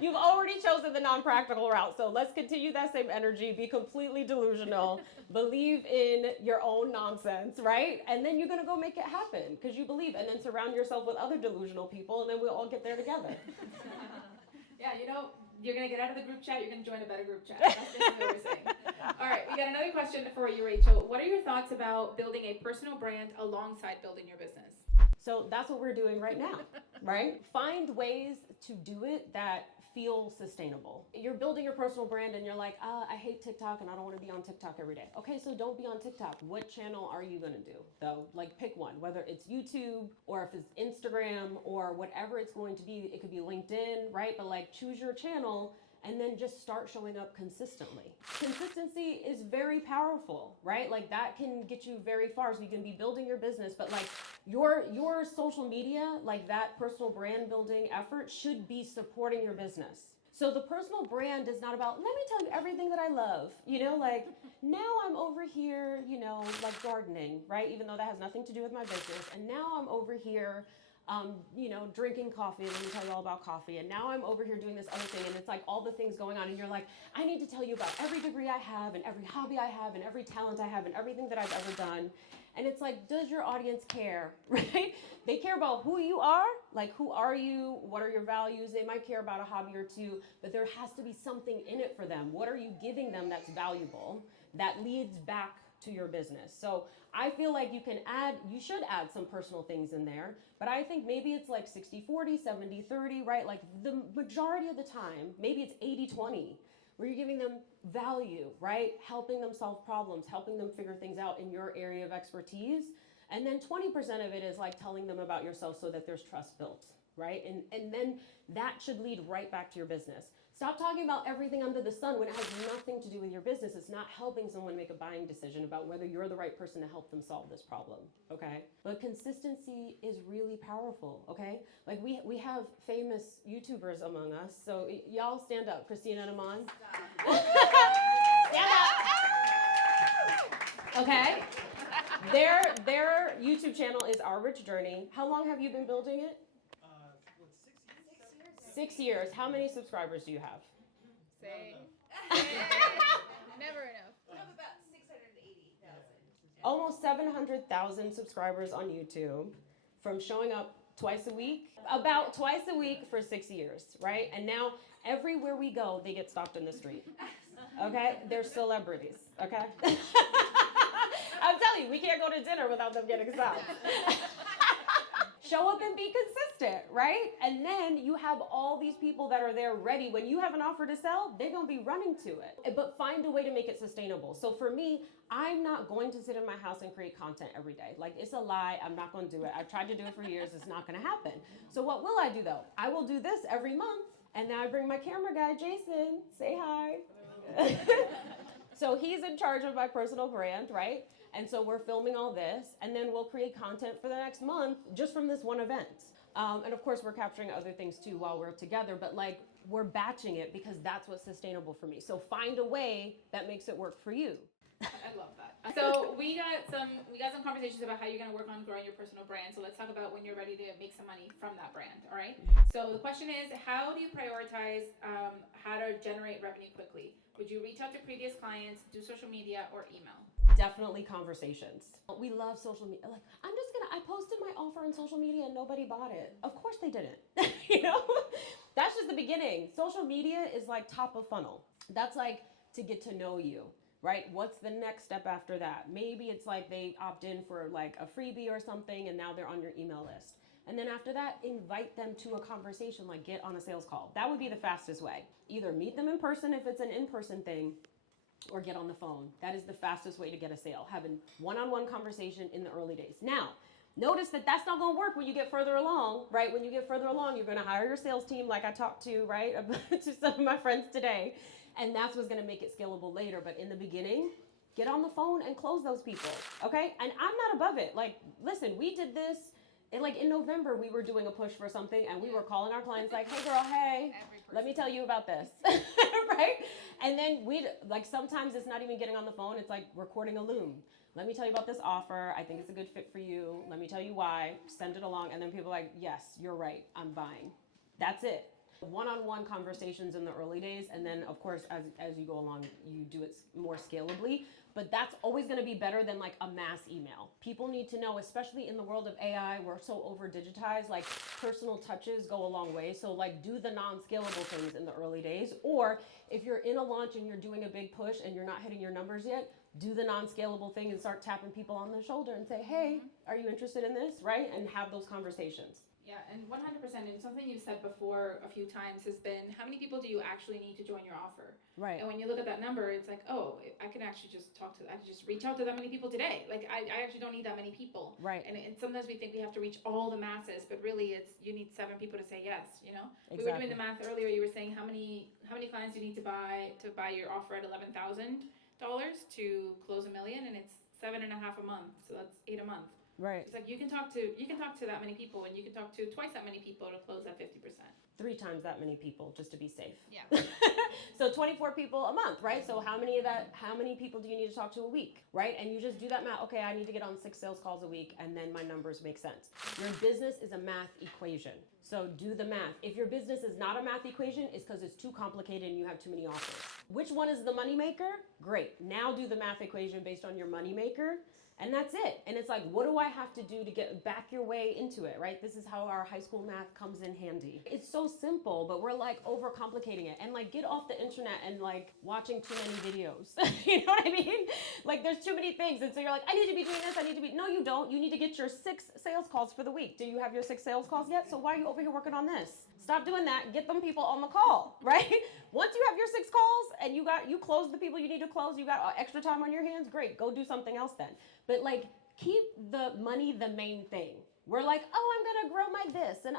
You've already chosen the non-practical route, so let's continue that same energy. Be completely delusional. Believe in your own nonsense, right? And then you're gonna go make it happen because you believe, and then surround yourself with other delusional people, and then we'll all get there together. Yeah, you're going to get out of the group chat, you're going to join a better group chat. That's basically what we're saying. All right, we got another question for you, Rachel. What are your thoughts about building a personal brand alongside building your business? So that's what we're doing right now, right? Find ways to do it that feel sustainable. You're building your personal brand and you're like, I hate TikTok and I don't want to be on TikTok every day. Okay, so don't be on TikTok. What channel are you going to do, though? Like, pick one, whether it's YouTube or if it's Instagram or whatever it's going to be. It could be LinkedIn, right? But like, choose your channel and then just start showing up consistently. Consistency is very powerful, right? Like, that can get you very far. So you can be building your business, but like your social media, like that personal brand building effort should be supporting your business. So the personal brand is not about, let me tell you everything that I love, like now I'm over here, like gardening, right? Even though that has nothing to do with my business. And now I'm over here drinking coffee, and let me tell you all about coffee. And now I'm over here doing this other thing, and it's like all the things going on. And you're like, I need to tell you about every degree I have, and every hobby I have, and every talent I have, and everything that I've ever done. And it's like, does your audience care, right? They care about who you are, like who are you, what are your values? They might care about a hobby or two, but there has to be something in it for them. What are you giving them that's valuable, that leads back to your business? So I feel like you should add some personal things in there, but I think maybe it's like 60-40, 70-30, right? Like the majority of the time, maybe it's 80-20, where you're giving them value, right? Helping them solve problems, helping them figure things out in your area of expertise. And then 20% of it is like telling them about yourself so that there's trust built, right? And then that should lead right back to your business. Stop talking about everything under the sun when it has nothing to do with your business. It's not helping someone make a buying decision about whether you're the right person to help them solve this problem, okay? But consistency is really powerful, okay? Like we have famous YouTubers among us, so y'all stand up. Christina and Aman. Stand up. Okay? Their YouTube channel is Our Rich Journey. How long have you been building it? 6 years. How many subscribers do you have? Say. Never enough. We have about 680,000. Almost 700,000 subscribers on YouTube from showing up about twice a week for 6 years, right? And now everywhere we go, they get stopped in the street. Okay? They're celebrities, okay? I'm telling you, we can't go to dinner without them getting stopped. Show up and be consistent, right? And then you have all these people that are there ready. When you have an offer to sell, they're going to be running to it. But find a way to make it sustainable. So for me, I'm not going to sit in my house and create content every day. Like, it's a lie. I'm not going to do it. I've tried to do it for years. It's not going to happen. So what will I do, though? I will do this every month. And then I bring my camera guy, Jason. Say hi. So he's in charge of my personal brand, right? And so we're filming all this, and then we'll create content for the next month just from this one event. And of course, we're capturing other things too while we're together, but like we're batching it because that's what's sustainable for me. So find a way that makes it work for you. I love that. So we got some conversations about how you're going to work on growing your personal brand. So let's talk about when you're ready to make some money from that brand. All right. So the question is, how do you prioritize how to generate revenue quickly? Would you reach out to previous clients, do social media, or email? Definitely conversations. We love social media. Like, I posted my offer on social media and nobody bought it. Of course they didn't. You know, that's just the beginning. Social media is like top of funnel. That's like to get to know you. Right? What's the next step after that? Maybe it's like they opt in for like a freebie or something and now they're on your email list. And then after that, invite them to a conversation, like get on a sales call. That would be the fastest way. Either meet them in person if it's an in-person thing, or get on the phone. That is the fastest way to get a sale, having one-on-one conversation in the early days. Now, notice that that's not going to work when you get further along, right? When you get further along, you're going to hire your sales team like I talked to, right, to some of my friends today. And that's what's going to make it scalable later. But in the beginning, get on the phone and close those people, okay? And I'm not above it. Like, listen, we did this. In November, we were doing a push for something, and we were calling our clients like, hey, girl, hey, let me tell you about this, right? And then sometimes it's not even getting on the phone. It's like recording a Loom. Let me tell you about this offer. I think it's a good fit for you. Let me tell you why. Send it along. And then people are like, yes, you're right. I'm buying. That's it. One-on-one conversations in the early days, and then of course as you go along you do it more scalably, but that's always going to be better than like a mass email. People need to know, especially in the world of AI, we're so over digitized, like personal touches go a long way. So like do the non-scalable things in the early days, or if you're in a launch and you're doing a big push and you're not hitting your numbers yet, do the non-scalable thing and start tapping people on the shoulder and say, hey, are you interested in this, right? And have those conversations. Yeah, and 100%, and something you've said before a few times has been, how many people do you actually need to join your offer? Right. And when you look at that number, it's like, oh, I can actually just I can just reach out to that many people today. Like, I actually don't need that many people. Right. And sometimes we think we have to reach all the masses, but really you need 7 people to say yes, you know? Exactly. We were doing the math earlier, you were saying how many clients you need to buy your offer at $11,000 to close $1 million, and it's 7.5 a month, so that's 8 a month. Right. It's like you can talk to that many people, and you can talk to twice that many people to close at 50%. 3 times that many people just to be safe. Yeah. So 24 people a month, right? So how many people do you need to talk to a week, right? And you just do that math. Okay, I need to get on 6 sales calls a week, and then my numbers make sense. Your business is a math equation. So do the math. If your business is not a math equation, it's because it's too complicated and you have too many offers. Which one is the moneymaker? Great. Now do the math equation based on your moneymaker. And that's it. And it's like, what do I have to do to get back your way into it, right? This is how our high school math comes in handy. It's so simple, but we're like overcomplicating it. And like, get off the internet and like watching too many videos. You know what I mean? Like, there's too many things. And so you're like, I need to be doing this. No, you don't. You need to get your 6 sales calls for the week. Do you have your 6 sales calls yet? So why are you over here working on this? Stop doing that. Get them people on the call, right? Once you have your 6 calls and you close the people you need to close, you got extra time on your hands, great. Go do something else then. But like, keep the money the main thing. We're like, oh, I'm going to grow my this. And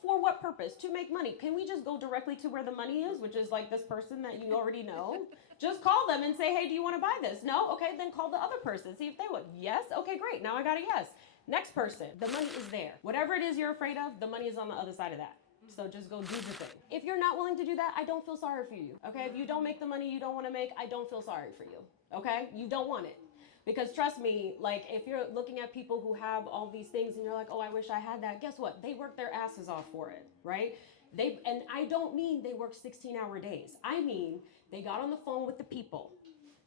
for what purpose? To make money. Can we just go directly to where the money is, which is like this person that you already know? Just call them and say, hey, do you want to buy this? No? Okay, then call the other person. See if they would. Yes? Okay, great. Now I got a yes. Next person. The money is there. Whatever it is you're afraid of, the money is on the other side of that. So just go do the thing. If you're not willing to do that, I don't feel sorry for you. Okay? If you don't make the money you don't want to make, I don't feel sorry for you. Okay? You don't want it. Because trust me, like if you're looking at people who have all these things and you're like, oh, I wish I had that. Guess what? They work their asses off for it, right? And I don't mean they work 16-hour days. I mean, they got on the phone with the people.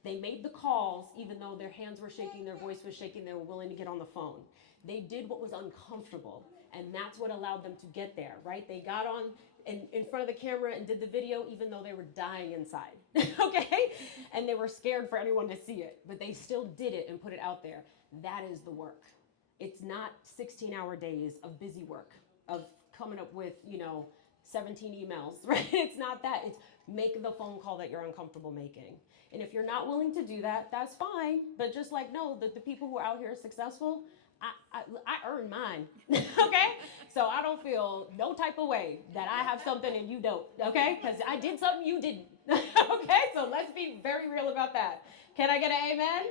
They made the calls, even though their hands were shaking, their voice was shaking, they were willing to get on the phone. They did what was uncomfortable. And that's what allowed them to get there, right? They got on in front of the camera and did the video, even though they were dying inside, okay? And they were scared for anyone to see it, but they still did it and put it out there. That is the work. It's not 16-hour days of busy work, of coming up with, 17 emails, right? It's not that. It's make the phone call that you're uncomfortable making. And if you're not willing to do that, that's fine. But just like, know that the people who are out here successful, I earned mine, okay? So I don't feel no type of way that I have something and you don't, okay? Because I did something you didn't, okay? So let's be very real about that. Can I get an amen?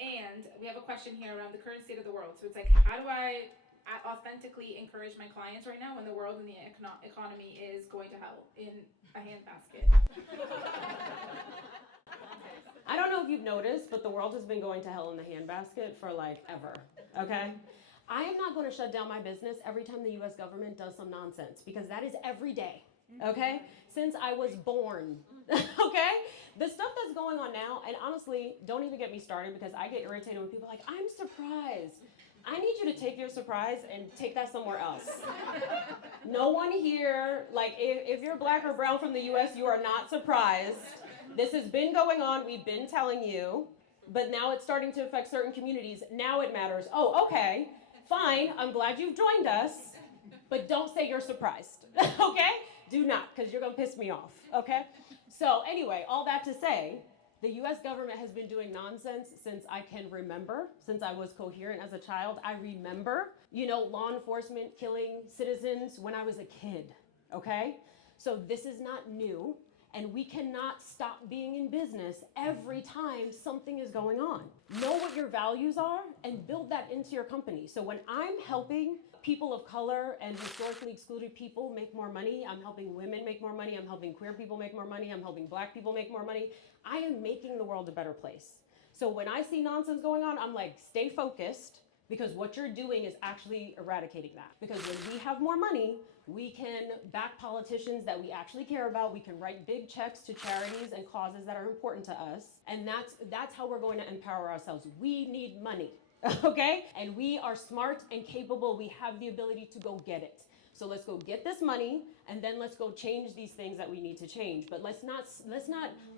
And we have a question here around the current state of the world. So it's like, how do I authentically encourage my clients right now when the world and the economy is going to hell in a handbasket? I don't know if you've noticed, but the world has been going to hell in the handbasket for like ever, okay? I am not going to shut down my business every time the US government does some nonsense, because that is every day, okay? Since I was born, okay? The stuff that's going on now, and honestly, don't even get me started, because I get irritated when people are like, I'm surprised. I need you to take your surprise and take that somewhere else. No one here, like if you're black or brown from the US, you are not surprised. This has been going on, we've been telling you, but now it's starting to affect certain communities. Now it matters. Oh, okay, fine, I'm glad you've joined us, but don't say you're surprised, okay? Do not, because you're gonna piss me off, okay? So anyway, all that to say, the US government has been doing nonsense since I can remember, since I was coherent as a child. I remember, law enforcement killing citizens when I was a kid, okay? So this is not new, and we cannot stop being in business every time something is going on. Know what your values are and build that into your company. So when I'm helping people of color and historically excluded people make more money, I'm helping women make more money, I'm helping queer people make more money, I'm helping black people make more money, I am making the world a better place. So when I see nonsense going on, I'm like, stay focused, because what you're doing is actually eradicating that. Because when we have more money, we can back politicians that we actually care about, we can write big checks to charities and causes that are important to us, and that's how we're going to empower ourselves. We need money. Okay? And we are smart and capable. We have the ability to go get it. So let's go get this money, and then let's go change these things that we need to change. But let's not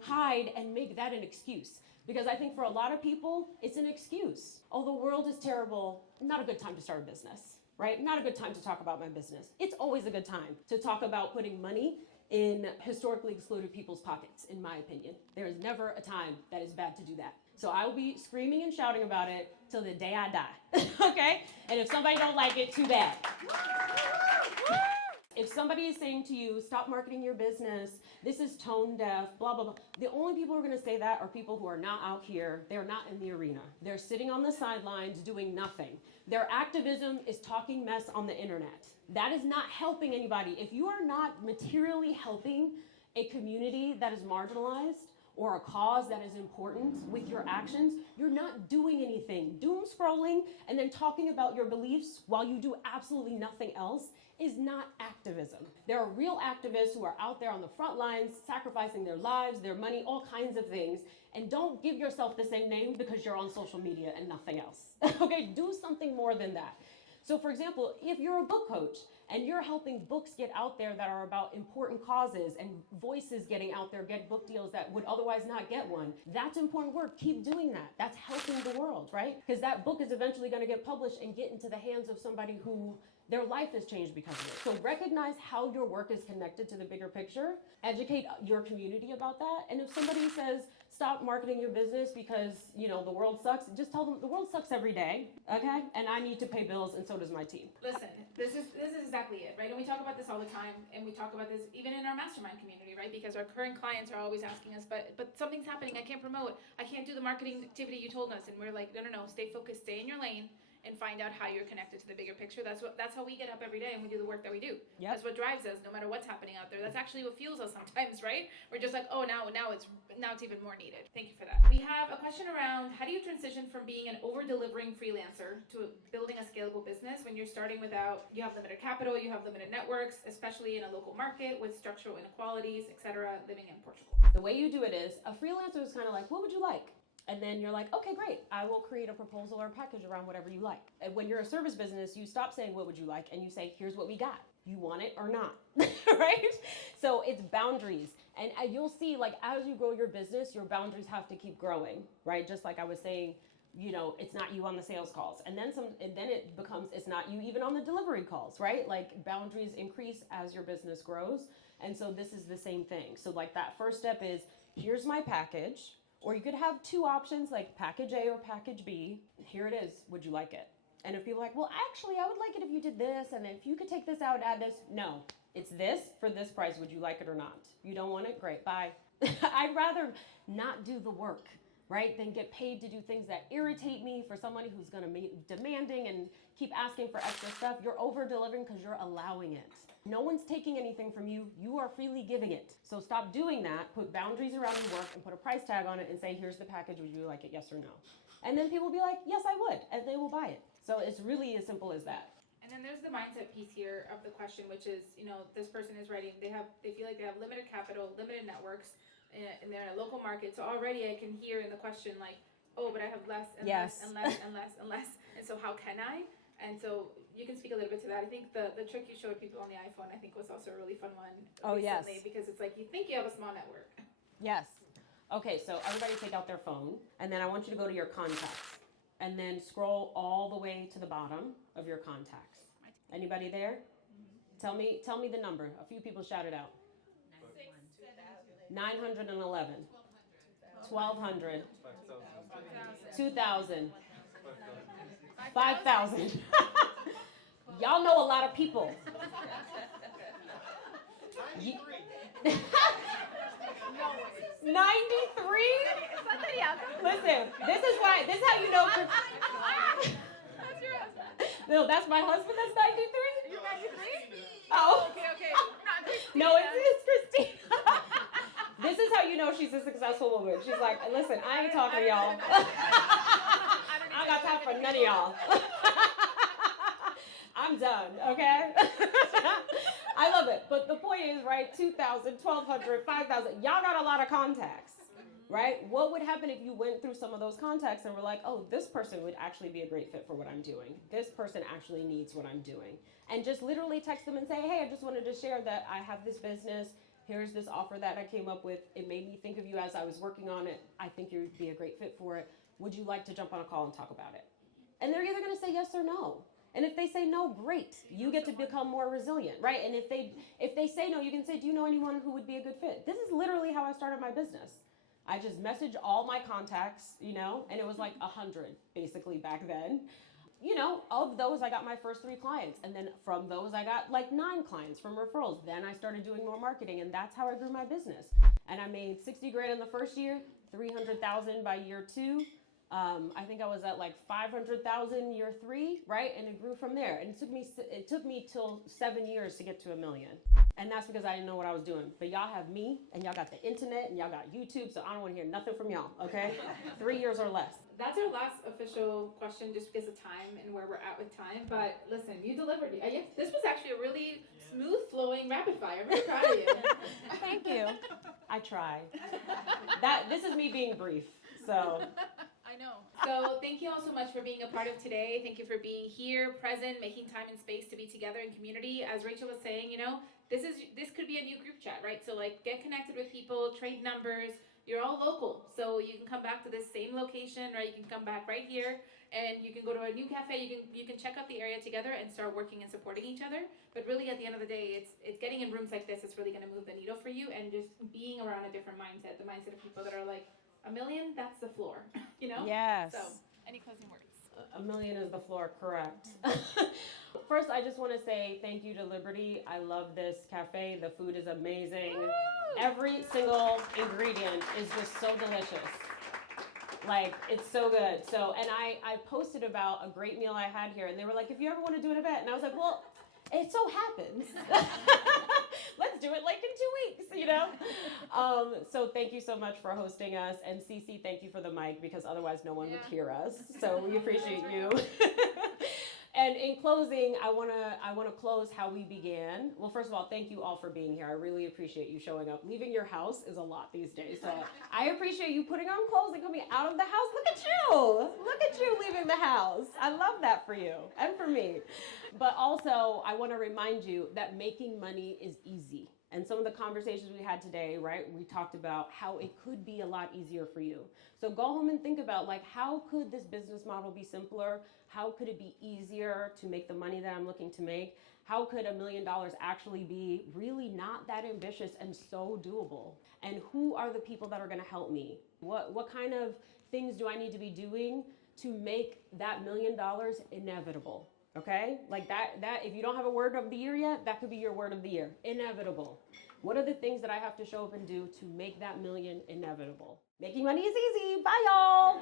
hide and make that an excuse. Because I think for a lot of people, it's an excuse. Oh, the world is terrible. Not a good time to start a business, right? Not a good time to talk about my business. It's always a good time to talk about putting money in historically excluded people's pockets, in my opinion. There is never a time that is bad to do that. So I will be screaming and shouting about it till the day I die, okay? And if somebody don't like it, too bad. If somebody is saying to you, stop marketing your business, this is tone deaf, blah, blah, blah. The only people who are gonna say that are people who are not out here. They're not in the arena. They're sitting on the sidelines doing nothing. Their activism is talking mess on the internet. That is not helping anybody. If you are not materially helping a community that is marginalized, or a cause that is important with your actions, you're not doing anything. Doom scrolling and then talking about your beliefs while you do absolutely nothing else is not activism. There are real activists who are out there on the front lines, sacrificing their lives, their money, all kinds of things. And don't give yourself the same name because you're on social media and nothing else. Okay, do something more than that. So for example, if you're a book coach and you're helping books get out there that are about important causes and voices getting out there, get book deals that would otherwise not get one, that's important work. Keep doing that. That's helping the world, right? Because that book is eventually going to get published and get into the hands of somebody who their life has changed because of it. So recognize how your work is connected to the bigger picture. Educate your community about that. And if somebody says, stop marketing your business because, the world sucks, just tell them the world sucks every day, okay? And I need to pay bills, and so does my team. Listen, this is exactly it, right? And we talk about this all the time, and we talk about this even in our mastermind community, right? Because our current clients are always asking us, but something's happening, I can't promote, I can't do the marketing activity you told us. And we're like, no, stay focused, stay in your lane, and find out how you're connected to the bigger picture. That's how we get up every day and we do the work that we do. Yep. That's what drives us, no matter what's happening out there. That's actually what fuels us sometimes, right? We're just like, oh, now it's even more needed. Thank you for that. We have a question around, how do you transition from being an over-delivering freelancer to building a scalable business when you're starting you have limited capital, you have limited networks, especially in a local market with structural inequalities, etc., living in Portugal? The way you do it is, a freelancer is kind of like, what would you like? And then you're like, okay, great. I will create a proposal or a package around whatever you like. And when you're a service business, you stop saying, what would you like? And you say, here's what we got. You want it or not, right? So it's boundaries. And you'll see, like, as you grow your business, your boundaries have to keep growing, right? Just like I was saying, it's not you on the sales calls. And then it becomes, it's not you even on the delivery calls, right? Like, boundaries increase as your business grows. And so this is the same thing. So like that first step is, here's my package. Or you could have two options, like package A or package B. Here it is. Would you like it? And if people are like, well, actually, I would like it if you did this, and if you could take this out, add this. No, it's this for this price. Would you like it or not? You don't want it? Great, bye. I'd rather not do the work, right, than get paid to do things that irritate me for somebody who's going to be demanding and keep asking for extra stuff. You're over-delivering because you're allowing it. No one's taking anything from you. You are freely giving it. So stop doing that. Put boundaries around your work and put a price tag on it and say, here's the package. Would you like it, yes or no? And then people will be like, yes, I would, and they will buy it. So it's really as simple as that. And then there's the mindset piece here of the question, which is, this person is writing, they feel like they have limited capital, limited networks, and they're in a local market. So already I can hear in the question like, oh, but I have less and less and less and less and less. And so how can I? And so you can speak a little bit to that. I think the trick you showed people on the iPhone, I think was also a really fun one recently, because it's like you think you have a small network. Yes. Okay, so everybody take out their phone, and then I want you to go to your contacts, and then scroll all the way to the bottom of your contacts. Anybody there? Tell me the number. A few people shout it out. 911. 1,200. 2,000. 5,000. Y'all know a lot of people. 93? Listen, this is how you know. That's your husband. No, that's my husband. That's 93. You're 93? Oh, Okay. Not Christine. no, it's Christine. This is how you know she's a successful woman. She's like, listen, I ain't talking to y'all. I ain't got time for none of y'all. I'm done, okay? I love it. But the point is, right, 2,000, 1,200, 5,000, y'all got a lot of contacts, right? What would happen if you went through some of those contacts and were like, oh, this person would actually be a great fit for what I'm doing. This person actually needs what I'm doing. And just literally text them and say, hey, I just wanted to share that I have this business. Here's this offer that I came up with. It made me think of you as I was working on it. I think you'd be a great fit for it. Would you like to jump on a call and talk about it? And they're either going to say yes or no. And if they say no, great. You get to become more resilient, right? And if they say no, you can say, do you know anyone who would be a good fit? This is literally how I started my business. I just messaged all my contacts, and it was like 100 basically back then. Of those, I got my first 3 clients. And then from those, I got like 9 clients from referrals. Then I started doing more marketing, and that's how I grew my business. And I made 60 grand in the first year, 300,000 by year 2. I think I was at like 500,000 year 3, right? And it grew from there. And it took me till 7 years to get to $1 million. And that's because I didn't know what I was doing. But y'all have me, and y'all got the internet, and y'all got YouTube, so I don't want to hear nothing from y'all, okay? 3 years or less. That's our last official question, just because of time and where we're at with time. But listen, you delivered. This was actually a really smooth flowing rapid fire. I'm really proud of you. Thank you. I try. This is me being brief, so. I know. So thank you all so much for being a part of today. Thank you for being here, present, making time and space to be together in community. As Rachel was saying, this could be a new group chat, right? So like get connected with people, trade numbers. You're all local, so you can come back to this same location, right? You can come back right here, and you can go to a new cafe. You can check out the area together and start working and supporting each other. But really, at the end of the day, it's getting in rooms like this that's really going to move the needle for you, and just being around a different mindset, the mindset of people that are like, $1 million, that's the floor, Yes. So, any closing words? $1 million is the floor, correct. First, I just want to say thank you to Liberty. I love this cafe. The food is amazing. Woo! Every single ingredient is just so delicious. Like, it's so good. So, and I posted about a great meal I had here, and they were like, if you ever want to do an event, and I was like, well, it so happens. Let's do it like in 2 weeks, So thank you so much for hosting us. And Cece, thank you for the mic, because otherwise no one would hear us. So we appreciate you. And in closing, I wanna close how we began. Well, first of all, thank you all for being here. I really appreciate you showing up. Leaving your house is a lot these days. So I appreciate you putting on clothes and coming out of the house. Look at you leaving the house. I love that for you and for me. But also, I want to remind you that making money is easy. And some of the conversations we had today, right, we talked about how it could be a lot easier for you. So go home and think about, like, how could this business model be simpler? How could it be easier to make the money that I'm looking to make? How could $1 million actually be really not that ambitious and so doable? And who are the people that are going to help me? What kind of things do I need to be doing to make that $1 million inevitable. Okay? Like that if you don't have a word of the year yet, that could be your word of the year. Inevitable. What are the things that I have to show up and do to make that million inevitable? Making money is easy. Bye, y'all.